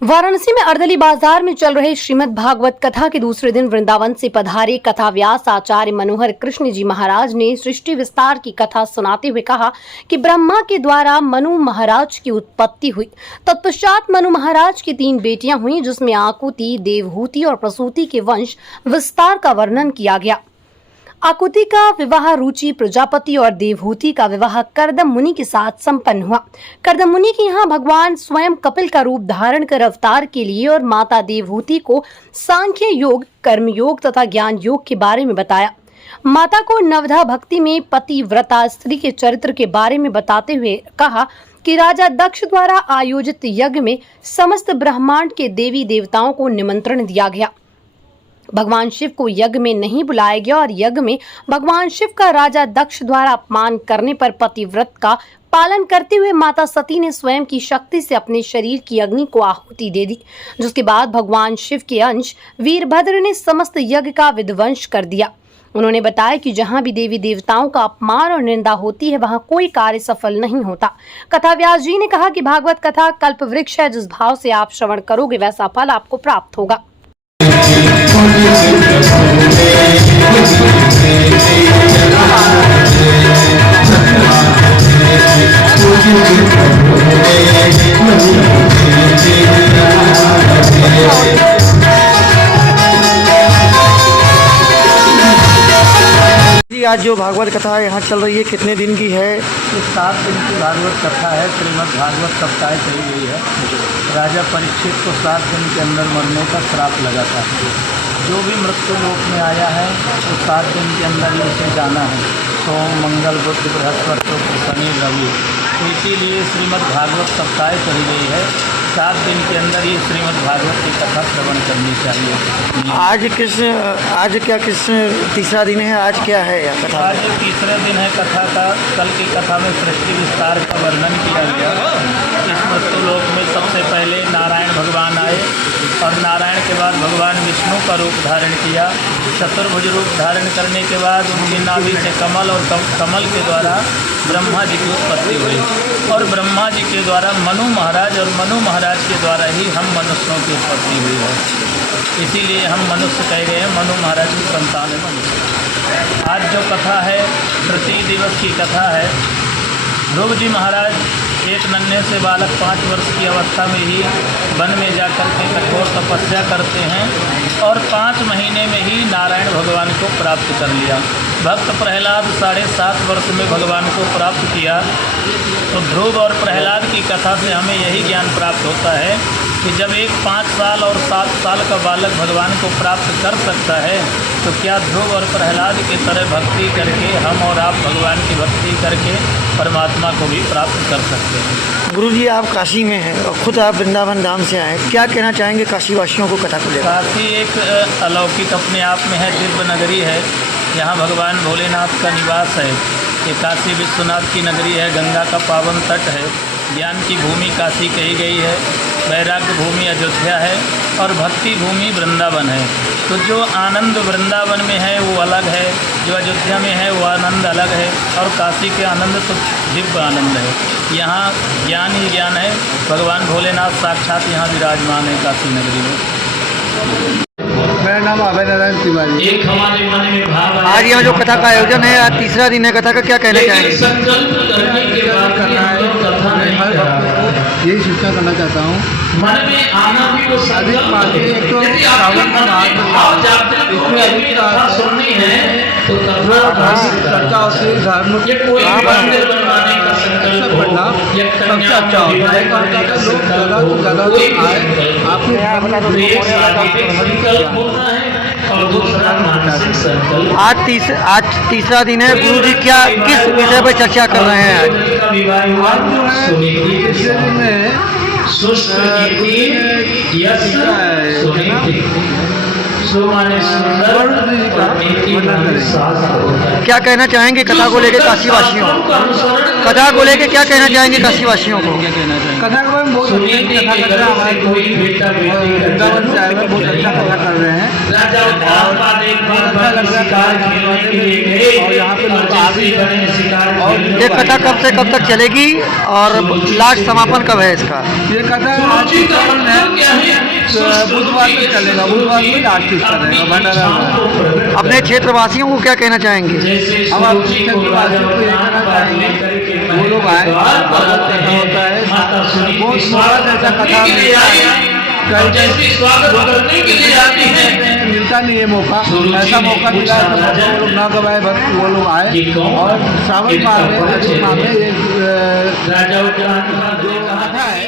वाराणसी में अर्दली बाजार में चल रहे श्रीमद् भागवत कथा के दूसरे दिन वृंदावन से पधारे कथा व्यास आचार्य मनोहर कृष्ण जी महाराज ने सृष्टि विस्तार की कथा सुनाते हुए कहा कि ब्रह्मा के द्वारा मनु महाराज की उत्पत्ति हुई। तत्पश्चात मनु महाराज की 3 बेटियां हुई, जिसमें आकुति, देवहूति और प्रसूति के वंश विस्तार का वर्णन किया गया। आकुति का विवाह रुचि प्रजापति और देवहूति का विवाह कर्दम मुनि के साथ संपन्न हुआ। कर्दम मुनि के यहाँ भगवान स्वयं कपिल का रूप धारण कर अवतार के लिए और माता देवहूति को सांख्य योग, कर्म योग तथा ज्ञान योग के बारे में बताया। माता को नवधा भक्ति में पतिव्रता स्त्री के चरित्र के बारे में बताते हुए कहा कि राजा दक्ष द्वारा आयोजित यज्ञ में समस्त ब्रह्मांड के देवी देवताओं को निमंत्रण दिया गया। भगवान शिव को यज्ञ में नहीं बुलाया गया और यज्ञ में भगवान शिव का राजा दक्ष द्वारा अपमान करने पर पतिव्रत का पालन करते हुए माता सती ने स्वयं की शक्ति से अपने शरीर की अग्नि को आहुति दे दी, जिसके बाद भगवान शिव के अंश वीरभद्र ने समस्त यज्ञ का विध्वंस कर दिया। उन्होंने बताया कि जहां भी देवी देवताओं का अपमान और निंदा होती है वहां कोई कार्य सफल नहीं होता। कथा व्यास जी ने कहा कि भागवत कथा कल्प वृक्ष है, जिस भाव से आप श्रवण करोगे वैसा फल आपको प्राप्त होगा। जी, आज जो भागवत कथा यहाँ चल रही है कितने दिन की है? ये 7 दिन की भागवत कथा है। श्रीमद् भागवत सप्ताह चली गई है। राजा परीक्षित को 7 दिन के अंदर मरने का श्राप लगा था। जो भी मृत्यु लोक में आया है तो 7 दिन के अंदर ही उसे जाना है। सोम, मंगल, बुध, बृहस्पति, शुक्र, शनि, रवि। तो इसीलिए श्रीमद् भागवत सप्ताह चली गई है। 7 दिन के अंदर ही श्रीमद् भागवत की कथा श्रवण करनी चाहिए। आज किस तीसरा दिन है? आज क्या है यह कथा? आज तीसरा दिन है कथा का। कल की कथा में सृष्टि विस्तार का वर्णन किया गया। इस मृत्यु लोक में सबसे पहले नारायण भगवान आए और नारायण के बाद भगवान विष्णु का रूप धारण किया। चतुर्भुज रूप धारण करने के बाद उनकी नाभि से कमल और कमल के द्वारा ब्रह्मा जी की उत्पत्ति हुई और ब्रह्मा जी के द्वारा मनु महाराज और मनु महाराज के द्वारा ही हम मनुष्यों की उत्पत्ति हुई है। इसीलिए हम मनुष्य कह गए हैं, मनु महाराज की संतान है मनुष्य। आज जो कथा है प्रति दिवस की कथा है। ध्रुव जी महाराज एक नन्हे से बालक 5 वर्ष की अवस्था में ही वन में जाकर के कठोर तपस्या करते हैं और 5 महीने में ही नारायण भगवान को प्राप्त कर लिया। भक्त प्रहलाद 7.5 वर्ष में भगवान को प्राप्त किया। तो ध्रुव और प्रहलाद की कथा से हमें यही ज्ञान प्राप्त होता है कि जब एक 5 साल और 7 साल का बालक भगवान को प्राप्त कर सकता है तो क्या ध्रुव और प्रहलाद की तरह भक्ति करके हम और आप भगवान की भक्ति करके परमात्मा को भी प्राप्त कर सकते हैं। गुरु जी, आप काशी में हैं और खुद आप वृंदावन धाम से आए, क्या कहना चाहेंगे काशी वासियों को कथा को लेकर? काशी एक अलौकिक अपने आप में है, दिव्य नगरी है। यहाँ भगवान भोलेनाथ का निवास है। ये काशी विश्वनाथ की नगरी है, गंगा का पावन तट है, ज्ञान की भूमि काशी कही गई है, वैराग्य भूमि अयोध्या है और भक्ति भूमि वृंदावन है। तो जो आनंद वृंदावन में है वो अलग है, जो अयोध्या में है वो आनंद अलग है और काशी के आनंद तो दिव्य आनंद है। यहाँ ज्ञान ही ज्ञान है। भगवान भोलेनाथ साक्षात यहाँ विराजमान है काशी नगरी में। मेरा नाम अभय नारायण तिवारी। एक हमारे मन में भाव आया। आज यहाँ जो कथा का आयोजन है, आज तीसरा दिन है कथा का, क्या कहना चाहेंगे? संकल्प करने के बाद करना है, कथा नहीं हर कर भक्त रहा है। को यही सूचना करना चाहता हूँ। मन में आना भी वो अधिक संकल्प मात्रा है। एक तो यदि आपके श्रावण का मन में मास भाव जागृत हो इसमें कि अधिक कथा सुननी है तो जो कथा धार्मिक चर्चा होती है, धार्मिक ये कोई मंदिर बनवाने का संकल्प हो या सबसे कन्या अच्छा का होता विवाह है। करने का लोग ज़्यादा संकल्प से ज़्यादा हो, कोई भी आए, संकल्प हो। आपके एक शारीरिक संकल्प होता है और दूसरा मानसिक संकल्प। आज तीसरा दिन है। गुरु जी, क्या किस विषय पर चर्चा कर रहे हैं आज? आज जो है इस दिन में क्या कहना चाहेंगे कथा को लेकर काशी वासियों को? कथा को लेकर क्या कहना चाहेंगे काशी वासियों को? कथा के बारे में बहुत अच्छी कथा कर रहे हैं। हमारे वृंदावन से आए हुए बहुत अच्छा कथा कर रहे हैं। राजा उत्तानपाद एक दिन भर शिकार खेलने के लिए गए और यहाँ पे लोग आ भी जैसे बने शिकार और खेलने ये कथा कब से कब तक चलेगी और लास्ट समापन कब है इसका? ये कथा आज की कल है, बुधवार तक चलेगा, बुधवार को लास्ट करेगा भंडारा में। अपने क्षेत्रवासियों को क्या कहना चाहेंगे? हम अपने क्षेत्रवासियों को ये कहना चाहेंगे वो लोग आए, भगवत कथा होता है, बहुत महाराज ऐसा कथा मिलता है, कई स्वागत करने के लिए आते हैं, मिलता नहीं है मौका, ऐसा मौका मिला है तो मौका वो लोग ना गवाए, भक्त वो लोग आए। और श्रावण माह में अधिक माह में एक राजा उत्तानपाद जो कथा है